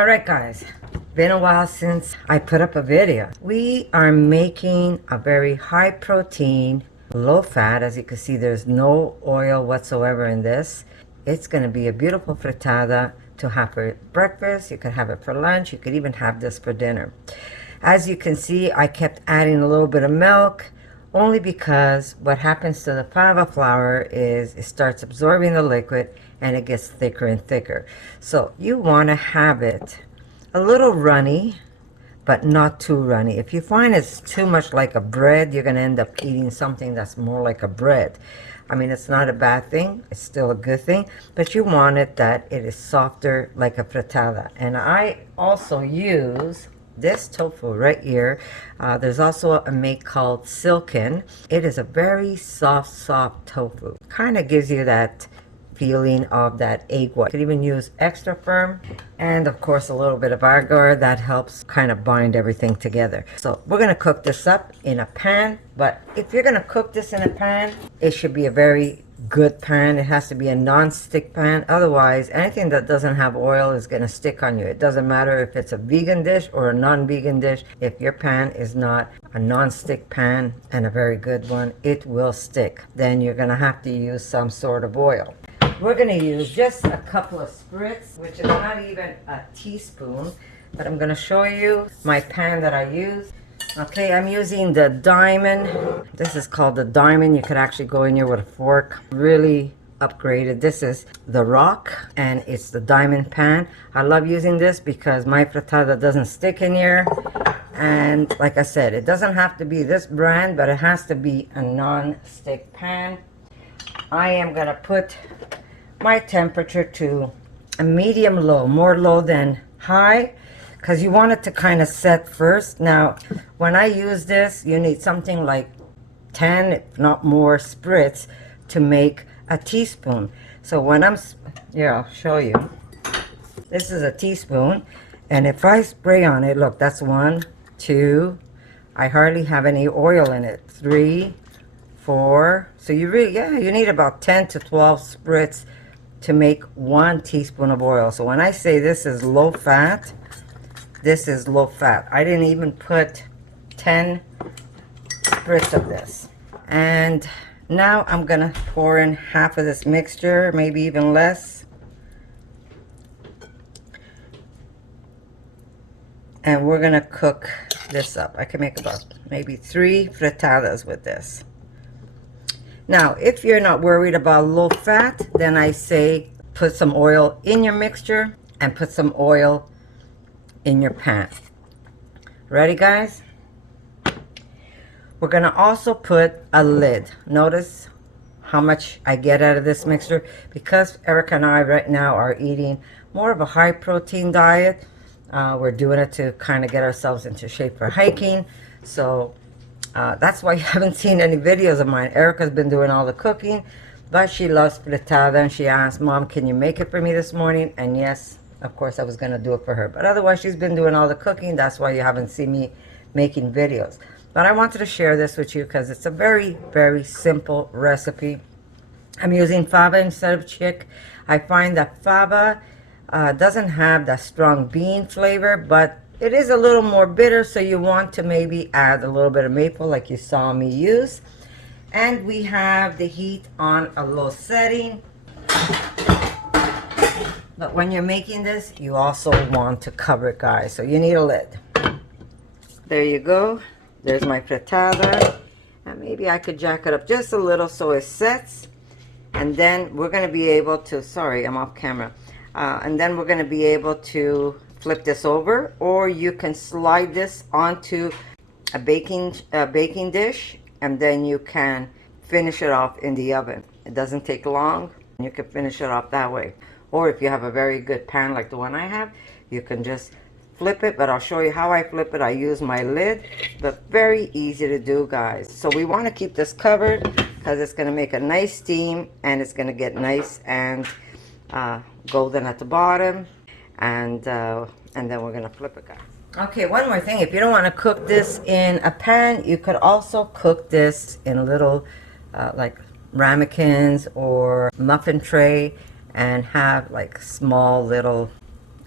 Alright guys, been a while since I put up a video. We are making a very high protein, low fat. As you can see, there's no oil whatsoever in this. It's going to be a beautiful frittata to have for breakfast. You could have it for lunch. You could even have this for dinner. As you can see, I kept adding a little bit of milk only because what happens to the fava flour is it starts absorbing the liquid and it gets thicker and thicker. So you want to have it a little runny, but not too runny. If you find it's too much like a bread, you're going to end up eating something that's more like a bread. I mean, it's not a bad thing. It's still a good thing. But you want it that it is softer like a frittata. And I also use this tofu right here. There's also a make called Silken. It is a very soft tofu. Kind of gives you that feeling of that egg white. You could even use extra firm, and of course a little bit of agar that helps kind of bind everything together. So we're going to cook this up in a pan, but if you're going to cook this in a pan, it should be a very good pan. It has to be a non-stick pan. Otherwise, anything that doesn't have oil is going to stick on you. It doesn't matter if it's a vegan dish or a non-vegan dish. If your pan is not a non-stick pan and a very good one, it will stick. Then you're going to have to use some sort of oil. We're going to use just a couple of spritz, which is not even a teaspoon, but I'm going to show you my pan that I use. Okay, I'm using the diamond. This is called the diamond. You could actually go in here with a fork. Really upgraded. This is the rock, and it's the diamond pan. I love using this because my frittata doesn't stick in here. And like I said, it doesn't have to be this brand, but it has to be a non-stick pan. I am going to put my temperature to a medium low, more low than high, because you want it to kind of set first. Now, when I use this, you need something like 10, if not more, spritz to make a teaspoon. So when here, I'll show you. This is a teaspoon, and if I spray on it, look, that's 1, 2, I hardly have any oil in it, 3, 4. So you really, you need about 10 to 12 spritz to make 1 teaspoon of oil. So when I say this is low fat, this is low fat. I didn't even put 10 spritz of this. And now I'm gonna pour in half of this mixture, maybe even less. And we're gonna cook this up. I can make about maybe 3 frittatas with this. Now, if you're not worried about low fat, then I say put some oil in your mixture and put some oil in your pan. Ready, guys? We're going to also put a lid. Notice how much I get out of this mixture. Because Erica and I right now are eating more of a high protein diet. We're doing it to kind of get ourselves into shape for hiking. So that's why you haven't seen any videos of mine. Erica's been doing all the cooking, but she loves frittata, and she asked, Mom, can you make it for me this morning? And yes, of course, I was going to do it for her. But otherwise, she's been doing all the cooking. That's why you haven't seen me making videos. But I wanted to share this with you because it's a very, very simple recipe. I'm using fava instead of chick. I find that fava doesn't have that strong bean flavor, but it is a little more bitter, so you want to maybe add a little bit of maple like you saw me use. And we have the heat on a low setting. But when you're making this, you also want to cover it, guys. So you need a lid. There you go. There's my frittata. And maybe I could jack it up just a little so it sets. And then we're going to be able to, sorry, I'm off camera. And then we're going to be able to flip this over, or you can slide this onto a baking dish, and then you can finish it off in the oven. It doesn't take long, and you can finish it off that way. Or if you have a very good pan like the one I have, you can just flip it, but I'll show you how I flip it. I use my lid, but very easy to do, guys. So we want to keep this covered because it's going to make a nice steam, and it's going to get nice and golden at the bottom. And then we're gonna flip it, guys. Okay, one more thing. If you don't want to cook this in a pan, you could also cook this in a little like ramekins or muffin tray, and have like small little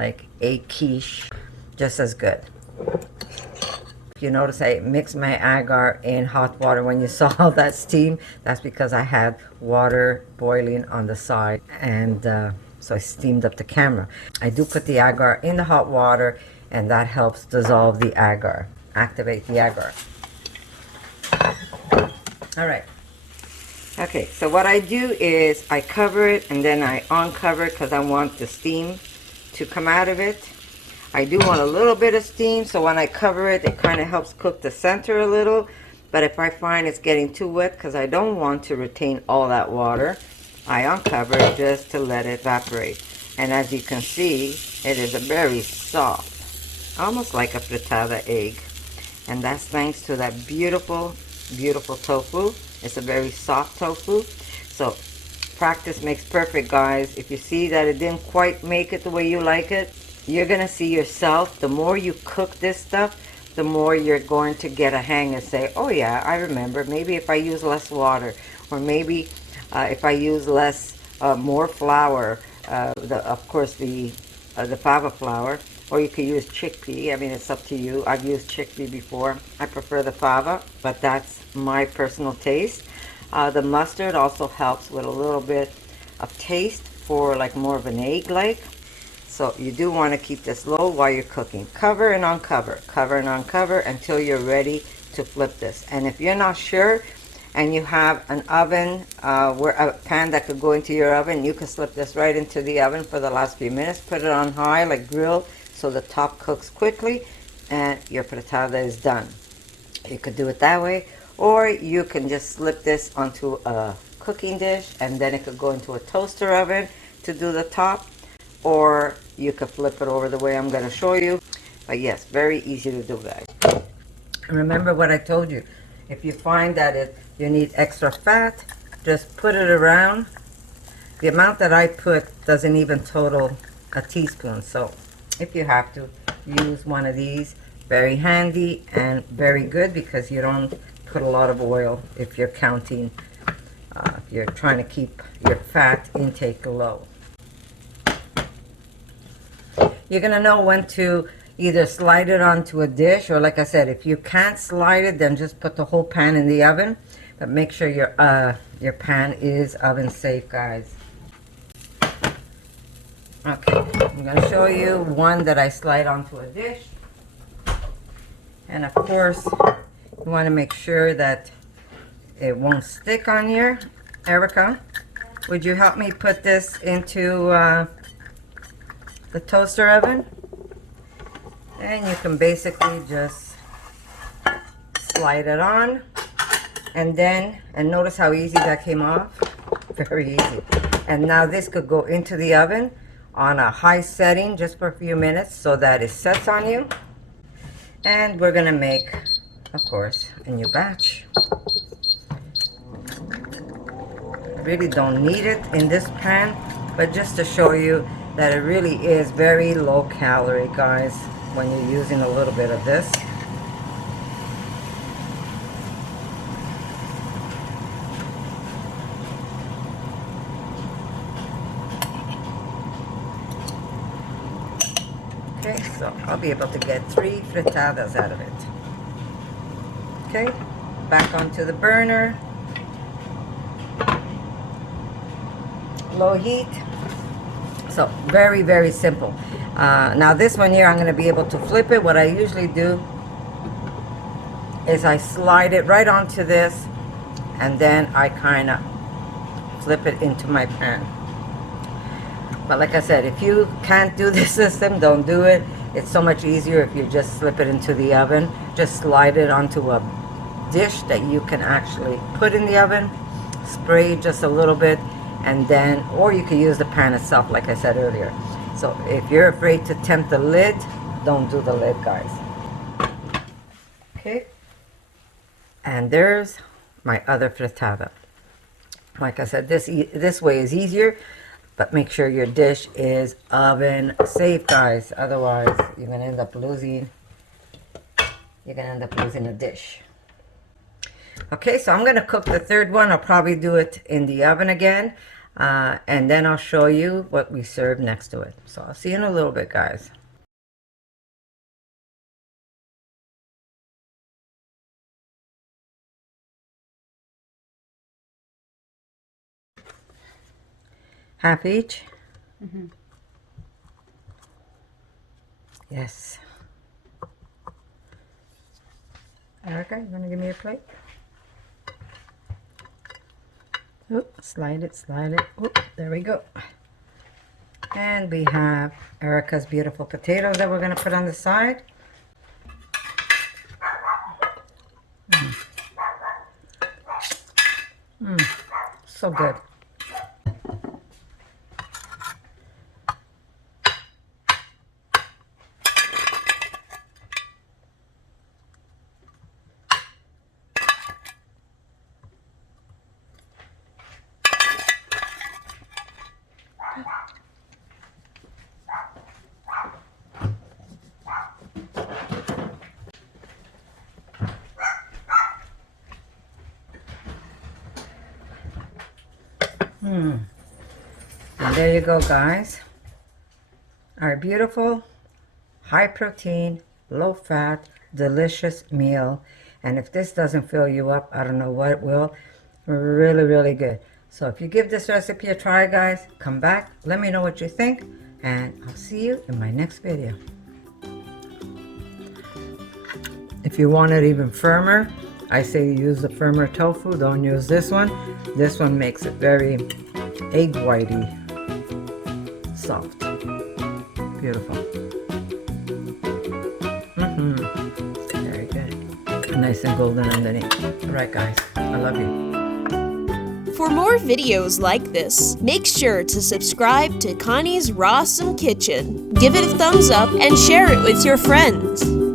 like a quiche, just as good. If you notice, I mixed my agar in hot water. When you saw all that steam, that's because I had water boiling on the side, and so I steamed up the camera. I do put the agar in the hot water, and that helps dissolve the agar, activate the agar. All right. Okay, so what I do is I cover it and then I uncover it because I want the steam to come out of it. I do want a little bit of steam, so when I cover it, it kind of helps cook the center a little. But if I find it's getting too wet, because I don't want to retain all that water, I uncover it just to let it evaporate. And as you can see, it is a very soft, almost like a frittata egg. And that's thanks to that beautiful, beautiful tofu. It's a very soft tofu. So practice makes perfect, guys. If you see that it didn't quite make it the way you like it, you're going to see yourself. The more you cook this stuff, the more you're going to get a hang and say, oh yeah, I remember. Maybe if I use less water, or maybe if I use more flour, of course the fava flour, or you could use chickpea. I mean, it's up to you. I've used chickpea before. I prefer the fava, but that's my personal taste. The mustard also helps with a little bit of taste for like more of an egg-like. So you do want to keep this low while you're cooking. Cover and uncover, cover and uncover until you're ready to flip this. And if you're not sure and you have an oven, a pan that could go into your oven, you can slip this right into the oven for the last few minutes. Put it on high, like grill, so the top cooks quickly and your frittata is done. You could do it that way, or you can just slip this onto a cooking dish and then it could go into a toaster oven to do the top. Or you could flip it over the way I'm going to show you. But yes, very easy to do, guys. Remember what I told you. If you find that you need extra fat, just put it around. The amount that I put doesn't even total a teaspoon. So if you have to, use one of these. Very handy and very good because you don't put a lot of oil if you're counting, if you're trying to keep your fat intake low. You're going to know when to either slide it onto a dish, or like I said, if you can't slide it, then just put the whole pan in the oven. But make sure your pan is oven safe, guys. Okay, I'm going to show you one that I slide onto a dish. And of course, you want to make sure that it won't stick on here. Erica, would you help me put this into the toaster oven? And you can basically just slide it on, and notice how easy that came off. Very easy. And now this could go into the oven on a high setting just for a few minutes so that it sets on you. And we're gonna make, of course, a new batch. I really don't need it in this pan, but just to show you that it really is very low calorie, guys, when you're using a little bit of this. Okay, so I'll be able to get 3 frittatas out of it. Okay, back onto the burner. Low heat. So very, very simple. Now this one here, I'm going to be able to flip it. What I usually do is I slide it right onto this, and then I kind of flip it into my pan. But like I said, if you can't do this system, don't do it. It's so much easier if you just slip it into the oven. Just slide it onto a dish that you can actually put in the oven. Spray just a little bit, and then, or you can use the pan itself, like I said earlier. So if you're afraid to tempt the lid, don't do the lid, guys. Okay. And there's my other frittata. Like I said, this way is easier, but make sure your dish is oven safe, guys. Otherwise, you're gonna end up losing a dish. Okay, so I'm gonna cook the third one. I'll probably do it in the oven again. and then I'll show you what we serve next to it. So I'll see you in a little bit, guys. Half each? Mm-hmm. Yes. Erica, you want to give me a plate? Oop, slide it, slide it. Oop, there we go. And we have Erica's beautiful potatoes that we're going to put on the side. So good. And there you go, guys. Our beautiful, high protein, low fat, delicious meal. And if this doesn't fill you up, I don't know what will. Really, really good. So if you give this recipe a try, guys, come back, let me know what you think, and I'll see you in my next video. If you want it even firmer, I say use the firmer tofu. Don't use this one. This one makes it very egg whitey soft. Beautiful. Very good. Nice and golden underneath. All right, guys. I love you. For more videos like this, make sure to subscribe to Connie's RAWsome Kitchen. Give it a thumbs up and share it with your friends.